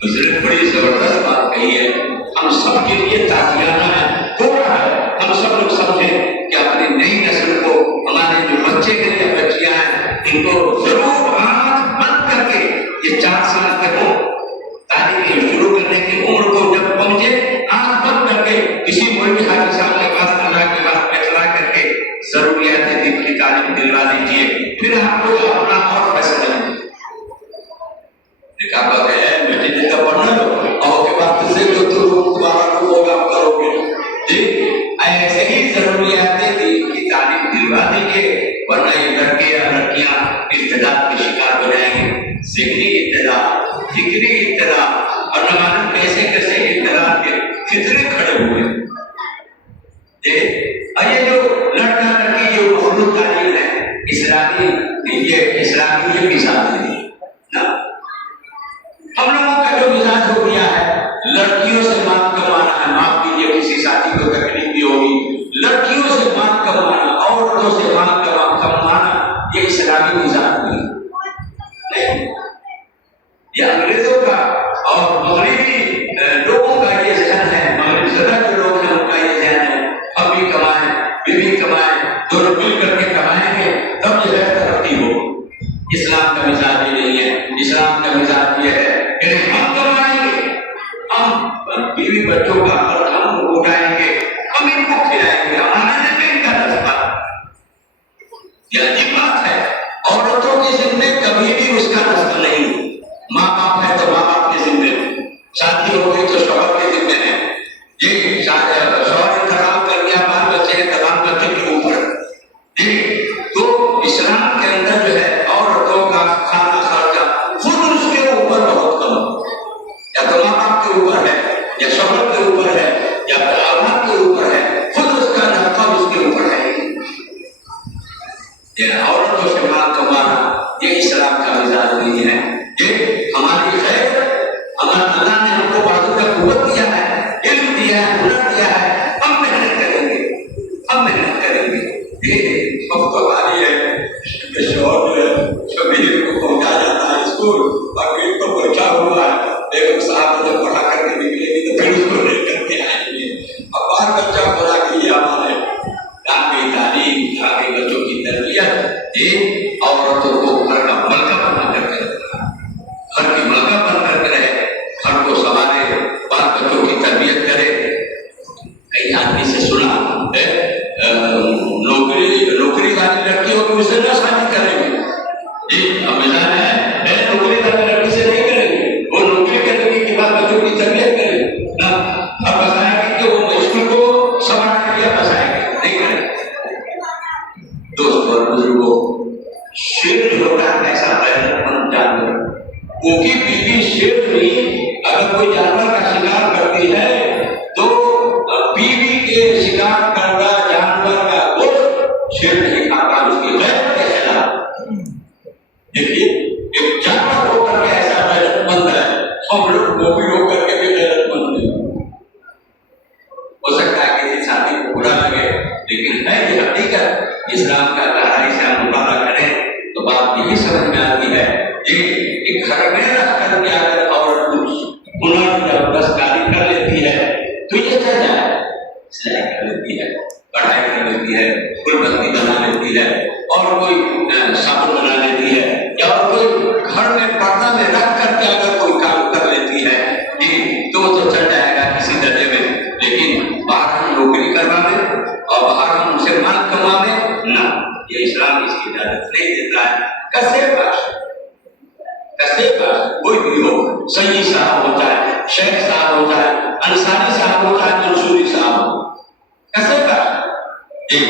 اس نے بڑی زبردست بات کہی ہے، ہم سب کے لیے تعزیانہ ہے، تھوڑا ہے، ہم سب لوگ سمجھیں کہ اپنی نئی نسل کو، ہمارے جو بچے کے لیے بچیاں ہیں، ان کو ضرور آنکھ بند کر کے یہ 4 سال تک ہو تعلیم شروع کرنے کی عمر کو جب پہنچے، آنکھ بند کر کے کسی مولوی حاجی صاحب کے پاس اللہ کے پاس فیصلہ کر کے ضروریات دین کی تعلیم دلوا دیجیے، پھر آپ کو اپنا اور فیصلہ لیجیے۔ کہا کہ ہے بیٹے جن کا پڑھنا لو اور کے بعد سے جو تمہارا کو ہوگا آپ کرو گے، جی ایسے ہی ضروریات دین کی تعلیم دلوا دیجیے، ورنہ یہ لڑکے یا لڑکیاں ارتداد کے شکار ہو جائیں گے، ذہنی ارتداد، فکری ارتداد، اور نہ معلوم کیسے کیسے ارتداد کے فتنے کھڑے ہوئے۔ یہ جو لڑکا لڑکی جو مخلوط تعلیم ہے اسلامی، یہ اسلامی یہ مثال ہے نا۔ ہم لوگوں کا جو مزاج ہو گیا ہے لڑکیوں سے مال کمانا ہے، معاف کیجیے کسی ساتھی کو تکلیف بھی ہوگی، لڑکیوں سے مال کمانا، عورتوں سے مال کمانا، یہ اسلامی مزاج نہیں، یہ انگریزوں کا اور مغربی لوگوں کا یہ ذہن ہے، مغرب زدہ جو لوگ ہیں ان کا یہ ذہن ہے، ہم بھی کمائیں بیوی کمائیں، دونوں مل کر کے کمائیں گے تب جو ہے ترقی ہو۔ اسلام کا مزاج یہ نہیں ہے، اسلام کا مزاج یہ ہے کہ ہم کمائیں گے، ہم بیوی بچوں کا خرچ ہم اٹھائیں گے، ہم ان کو کھلائیں گے، ہمارا نہیں کا رستہ۔ یہ عجیب بات ہے، عورتوں کے ذمے کبھی بھی اس کا رستہ نہیں، ماں باپ ہے تو ماں باپ کے ذمے، شادی ہو گئی تو شوہر کے ذمے ہے، جی شوہر انتظام کر دیا، بال بچے انتظام بچے کے اوپر، جی تو اسلام کے اندر جو ہے عورتوں کا کھانا خرچہ خود اس کے اوپر بہت کم، یا تو ماں باپ کے اوپر ہے، یا شوہر کے اوپر ہے، یا اولاد کے اوپر ہے، خود اس کا نفقہ اس کے اوپر ہے۔ یہ عورتوں سے مال کمانا یہ اسلام کا مزاج نہیں ہے، یہ ہماری خیر، اللہ نے ہم کو بازو کا قوت دیا ہے، علم دیا ہے، ہنر دیا ہے، ہم محنت کریں گے، ہم محنت کریں گے۔ یہ وقت ہماری ہے کہ شوہر جو ہے شبیر کو پہنچا جاتا ہے اسکول اور پھر کو پہنچا ہوا ہے، بیگم صاحب جب پڑھا کر کے نکلے گی تو پھر اس کو لے کر کے آئیں گے، اب بار بچہ بولا کہ یہ ہمارے کی تعلیم، آگے بچوں کی تربیت، یہ عورتوں کو گھر کا ملکہ بنا کر کے رکھنا، گھر کی ملکہ بن کر کے رہے، گھر کو سنبھالے، بال بچوں کی تربیت کرے۔ کئی آدمی سے سنا نوکری والی لڑکی ہوگی اسے نہ شادی کریں گے، جی اب مزاج ہے نوکری والی لڑکی سے نہیں کریں گے، وہ نوکری کرنے کے بعد بچوں کی تربیت کریں گے، اب بتائیں گے کہ وہ اسکول کو سنبھالنے کے لیے بتائیں گے، نہیں کریں گے۔ دوست اور بزرگوں، شیر جو ہوتا ہے ایسا غیرت مند جانور، وہ کی بیوی شیر نہیں، اگر کوئی جانور کا شکار کرتی ہے تو بیوی کے شکار کردہ جانور کا گوشت شیر نہیں کھاتا، اس کی غیرت کے خلاف۔ دیکھیے ایک جانور ہو کر کے ایسا غیرت مند ہے، ہم لوگ مومن ہو کر کے بھی غیرت مند ہیں۔ ہو سکتا ہے کسی ساتھی کو برا لگے، لیکن ہے یہ حقیقت۔ اسلام کا گہرائی سے ہم مطالعہ کریں تو بات یہی سمجھ میں آتی ہے کہ ایک گھر میں رہ کر کے اگر عورت ہنر یا دستکاری کر لیتی ہے تو یہ چل جائے، سلائی کر لیتی ہے، کڑھائی کر لیتی ہے، پھول بندی بنا لیتی ہے، اور کوئی صابن بنا لیتی ہے، یا کوئی گھر میں پردہ میں رکھ کر کے اگر کوئی کام کر لیتی ہے جی تو وہ تو چل جائے گا کسی درجے میں، لیکن باہر ہم نوکری کروانے اور باہر ہم سے مال کمانے نہ، یہ اسلام اس کی اجازت نہیں دیتا ہے۔ کسے پاس کوئی بھی ہو، سید صاحب ہوتا ہے، شیخ صاحب ہوتا ہے، انصاری صاحب ہوتا ہے، منصوری صاحب ہوتا ہے، کسے پاس جی۔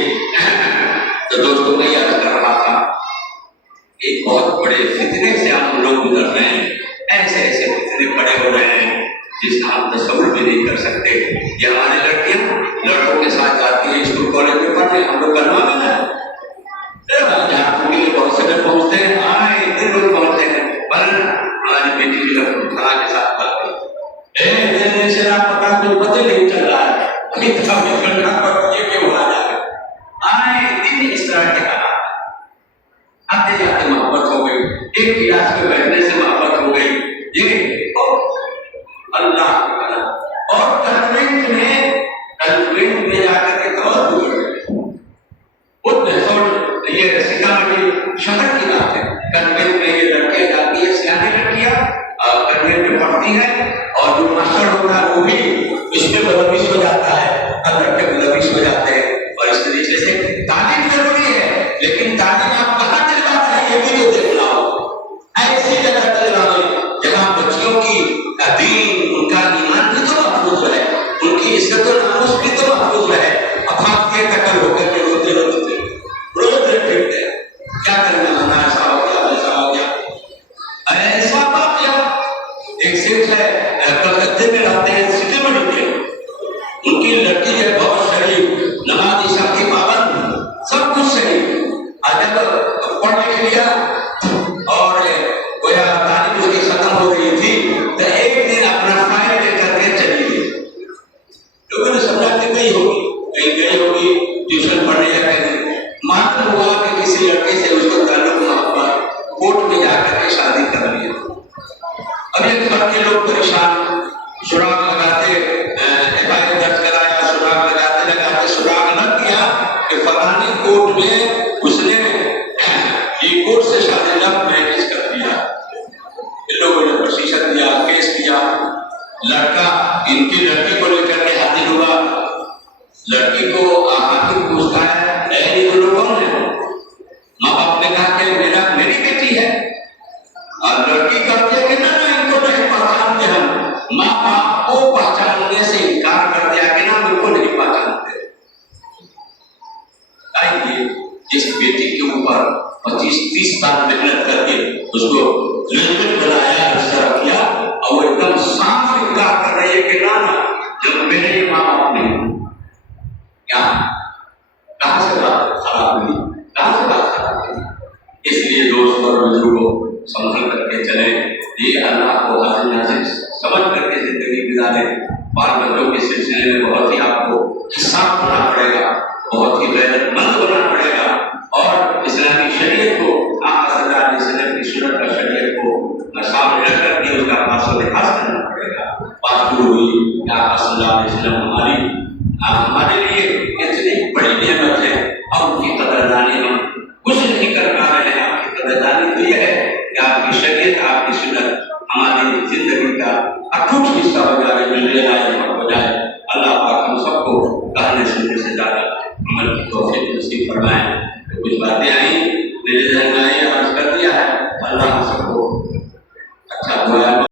تو دوستوں میں یاد کر رہا تھا ایک بہت بڑے فتنے سے ہم لوگ گزر رہے ہیں، ایسے ایسے فتنے پڑے ہو رہے ہیں جس کا ہم تصور بھی نہیں کر سکتے۔ یہ ہماری لڑکیاں لڑکوں کے ساتھ جاتی ہیں اسکول کالج میں پڑھنے، ہم لوگ کروا میں نا جہاں پوری بہت سے لوگ پہنچتے ہیں، آئے دن لوگ پہنچتے ہیں، پر ہماری بیٹی جو ہے کھانا کے ساتھ پڑھتی ہے، شراب پکا تو پتہ نہیں چل رہا ہے، ابھی تک گھنٹہ پر یہ کیوں آ جائے، آئے دن اس طرح کے حالات، آتے جاتے محبت ہو گئی، ایک کلاس میں بیٹھنے سے محبت ہو گئی، یہ دیا. ایک سیٹ ہے کلکتے میں رہتے ہیں, سٹی بڑی کے, ان کی لڑکی ہے بہت شریف, نماز عشاء کی پابند, سب کچھ صحیح. جب پڑھ لکھ لیا اور گویا تعلیم اس کی ختم ہو گئی تھی تو ایک دن اپنا فائل لے کر کے چلی گئی. لوگوں نے سمجھا کہ گئی ہوگی ٹیوشن پڑھنے یا کہیں. معلوم ہوا کہ کسی لڑکے سے اس کو تعلق محبت, کورٹ میں جا کر کے شادی کر لی. اب یہ گھر کے لوگ پریشان, سراغ لگاتے, FIR درج کرایا, سراغ لگاتے سراغ نہ کیا کہ فلانی کورٹ میں اس نے یہ کورٹ سے شادی لو میرج کر دیا. ان لوگوں نے پرسیشن دیا, کیس کیا. لڑکا ان کی لڑکی کو لے کر کے حاضر ہوا. لڑکی کو آ کے پوچھتا ہے, یہ لوگ کون ہے؟ ماں باپ نے کہا کہ میری بیٹی ہے. اور لڑکی کہتی ہے کہ نہ ان کو نہیں پہچانتے ہم. ماں باپ کو پہچاننے سے انکار کر دیا کہ نہ ان کو نہیں پہچانتے. آئیے جس بیٹی کے اوپر 25-30 سال محنت کر کے اس کو گریجویٹ بنایا, اس طرح کیا, اور وہ ایک دم صاف انکار کر رہی ہے کہ نہ جب میرے ماں باپ نے کہاں سے بات خراب ہوئی, کہاں سے بات خراب ہوئی. اس لیے دوست اور بزرگوں سمجھ کر کے چلے, یہ اللہ کو حاضر ناظر سمجھ کر کے زندگی گزارے. بال بچوں کے سلسلے میں بہت ہی آپ کو حساب ہونا پڑے گا, بہت ہی غیرت مند ہونا پڑے گا, اور اسلامی شریعت کو آپ صلی اللہ علیہ وسلم کی سنت کا شریعت کو سامنے رکھ کر کے اس کا پاس و لحاظ کرنا پڑے گا. بات شروع ہوئی کہ آپ صلی اللہ علیہ وسلم ہمارے لیے اتنی بڑی نعمت ہے, اور ان کی قدردانی ہم کچھ نہیں کر پا رہے ہیں. آپ کی قدردانی تو یہ ہے کہ آپ کی شریعت, آپ کی سنت ہماری زندگی کا اٹوٹ حصہ ہو جائے, ملنے لائق ہو جائے. اللہ پاک ہم سب کو کہنے سننے سے زیادہ عمل کی توفیق نصیب فرمائے. کچھ باتیں آئیں میرے ذہن میں